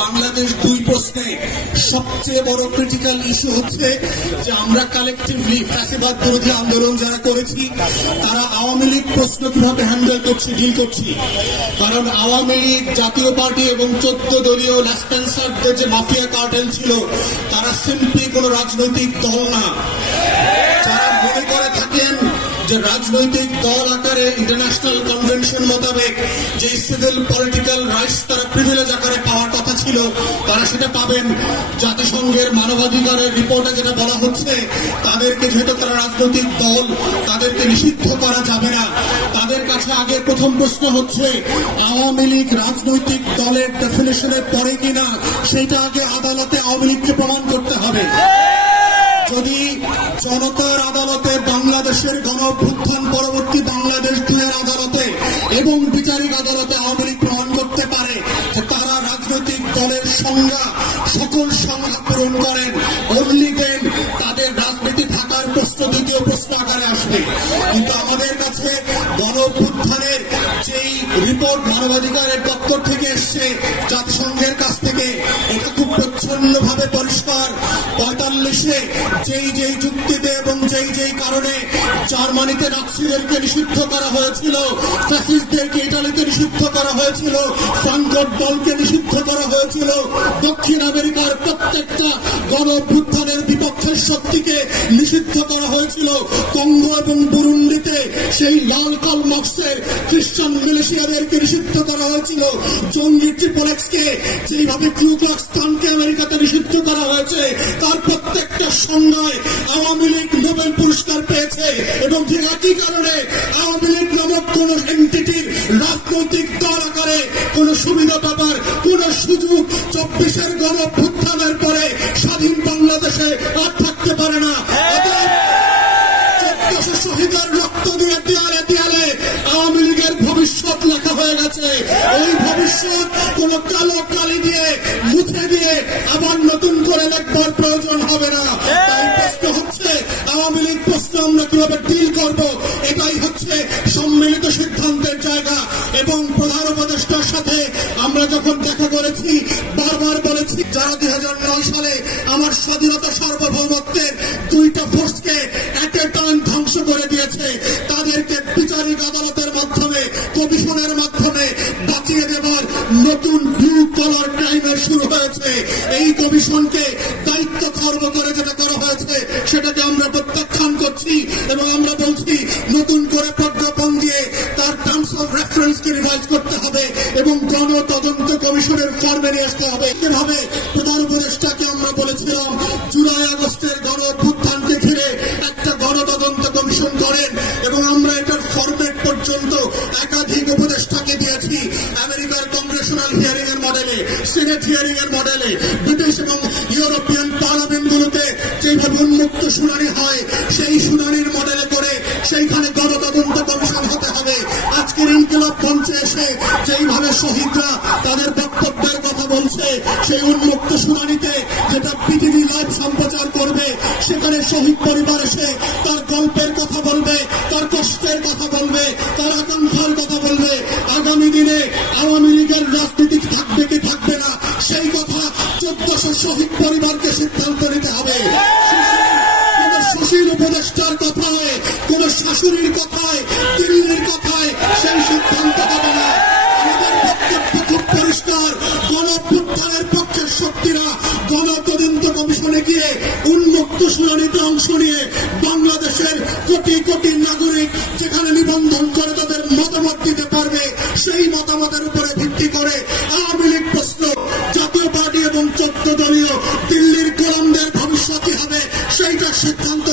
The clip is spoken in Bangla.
বাংলাদেশ দুই প্রশ্নে সবচেয়ে বড় ক্রিটিক্যাল ইস্যু হচ্ছে যে আমরা কালেকটিভলি ফ্যাসিবাদ বিরোধী আন্দোলন যারা করেছি তারা আওয়ামী লীগ প্রশ্ন কিভাবে হ্যান্ডেল করছি, ডিল করছি। কারণ আওয়ামী লীগ, জাতীয় পার্টি এবং 14 দলীয় ল্যাসপেন্সারদের যে মাফিয়া কার্টেল ছিল তারা সিম্পলি কোনো রাজনৈতিক দল না। যারা মনে করে থাকেন যে রাজনৈতিক দল আকারে ইন্টারন্যাশনাল কনভেনশন মোতাবেক যে সিভিল পলিটিক্যাল রাইটস তারা প্রিভিলেজ আকারে পাওয়ার কথা ছিল তারা সেটা পাবেন। জাতিসংঘের মানবাধিকারের রিপোর্টে যেটা বলা হচ্ছে তাদেরকে যেহেতু তারা রাজনৈতিক দল তাদেরকে নিষিদ্ধ করা যাবে না। তাদের কাছে আগে প্রথম প্রশ্ন হচ্ছে আওয়ামী লীগ রাজনৈতিক দলের ডেফিনেশনে পড়ে কিনা সেটা আগে আদালতে আওয়ামী লীগকে প্রমাণ করতে হবে। যদি জনতার আদালতে, বাংলাদেশের গণঅভ্যুত্থান পরবর্তী বাংলাদেশ দুয়ের আদালতে এবং বিচারিক আদালতে আওয়ামী লীগ প্রমাণ করতে পারে যে তারা রাজনৈতিক দলের সংজ্ঞা, সকল সংজ্ঞা পূরণ করেন, অনলি দেন তাদের রাজনীতি থাকার প্রশ্ন দ্বিতীয় প্রশ্ন আকারে আসবে। কিন্তু আমাদের কাছে গণঅভ্যুত্থানের যেই রিপোর্ট মানবাধিকারের দপ্তর থেকে এসছে, জাতিসংঘের কাছ থেকে, এটা খুব প্রচ্ছন্নভাবে পরিষ্কার। 45-এ যেই যুক্তিতে এবং যেই কারণে জার্মানিতে নাৎসিদেরকে নিষিদ্ধ করা হয়েছিল, ফ্যাসিস্টদেরকে ইটালিতে নিষিদ্ধ করা হয়েছিল, ফ্রাঙ্কফুর্ট দলকে নিষিদ্ধ করা হয়েছিল, দক্ষিণ আমেরিকার প্রত্যেকটা গণঅভ্যুত্থানের বিপক্ষের শক্তিকে নিষিদ্ধ করা হয়েছিল। কঙ্গো এবং বুরুন্ডিতে সেই লাল কলমক্সের খ্রিস্টান মিলিশিয়াদেরকে নিষিদ্ধ করা হয়েছিল। জঙ্গি ট্রিপলেক্সকে যেইভাবে ক্লু ক্লাক্স ক্লানকে আমেরিকাতে নিষিদ্ধ করা হয়েছে তার প্রত্যেকটা সংজ্ঞায় আওয়ামী লীগ নোবেল পুরস্কার পেয়েছে। এবং যে একই কারণে আওয়ামী লীগ নামক কোন এন্টিটির রাজনৈতিক দল আকারে কোন সুবিধা পাবার কোন সুযোগ 24-এর গণঅভ্যুত্থানের পরে স্বাধীন বাংলাদেশে আর থাকতে পারে না। 1400 শহীদের রক্ত দিয়ে দেয়ালে দেয়ালে আওয়ামী লীগের ভবিষ্যৎ লেখা হয়ে গেছে। এই ভবিষ্যৎ কোন কালো কালি দিয়ে মুছে দিয়ে আবার নতুন করে লেখবার প্রয়োজন হবে না। তাই প্রশ্ন হচ্ছে আওয়ামী লীগ প্রশ্ন আমরা কিভাবে ডিল করব, এটাই হচ্ছে সম্মিলিত সিদ্ধান্তের জায়গা। এবং প্রধান উপদেষ্টার সাথে আমরা যখন দেখা করেছি বারবার বলেছি যারা 2009 সালে আমার স্বাধীনতা সার্বভৌমত্বের 2টা ফোর্সকে এট এ টাইম ধ্বংস করে দিয়েছে তাদেরকে বিচারিক আদালতের মাধ্যমে, কমিশনের মাধ্যমে বাঁচিয়ে দেবার নতুন ব্লু কলার ক্রাইমের শুরু হয়েছে। এই কমিশনকে দায়িত্ব খর্ব করে যেটা করা হয়েছে সেটাকে আমরা প্রত্যাখ্যান করছি এবং আমরা বলছি নতুন করে প্রজ্ঞাপন দিয়ে তার টার্মস অফ রেফারেন্সকে রিভাইজ করতে হবে এবং গণতদন্ত কমিশনের ফর্মে নিয়ে আসতে হবে। এভাবে প্রধান উপদেষ্টাকে আমরা বলেছিলাম জুলাই আগস্টের গণঅভ্যুত্থানকে ঘিরে একটা গণতদন্ত কমিশন করেন এবং আমরা এটার ফরম্যাট পর্যন্ত একাধিক উপদেষ্টাকে দিয়েছি। আমেরিকার কংগ্রেশনাল হিয়ারিং এর মডেলে, সিনেট হিয়ারিং এর মডেলে, ব্রিটিশ এবং ইউরোপিয়ান পার্লামেন্টগুলোতে যেভাবে উন্মুক্ত শুনানি হয় সেই শুনানির মডেলে করে সেইখানে গণতদন্ত কমিশন হতে হবে। আজকের ইনকিলাব মঞ্চে এসে যেইভাবে শহীদরা তাদের বক্তব্যের কথা বলছে সেই উন্মুক্ত শুনানিতে যেটা পৃথিবী লাইভ সম্প্রচার করবে সেখানে শহীদ পরিবার এসে তার গল্পের কথা বলবে, তার কষ্টের কথা বলবে, তার আকাঙ্ক্ষার কথা বলবে। আগামী দিনে আওয়ামী লীগের রাজনীতি থাকবে কি থাকবে না সেই কথা 1400 শহীদ পরিবারকে সিদ্ধান্ত নিতে হবে। কোন সুশীল উপদেষ্টার কথায়, কোন শাশুড়ির কথায়, দিল্লির কথায় সেই সিদ্ধান্ত হবে না। আমাদের বক্তব্য খুব পরিষ্কার, গণঅভ্যুত্থানের পক্ষের শক্তিরা গণতদন্ত কমিশনে গিয়ে উন্মুক্ত শুনানিতে অংশ নিয়ে বাংলাদেশের কোটি কোটি নাগরিক যেখানে নিবন্ধন করে তাদের মতামত দিতে পারবে সেই মতামতের উপরে ভিত্তি করে আওয়ামী লীগ প্রশ্ন, জাতীয় পার্টি এবং 14 দলীয় দিল্লির গোলামদের ভবিষ্যৎ কি হবে সেইটার সিদ্ধান্ত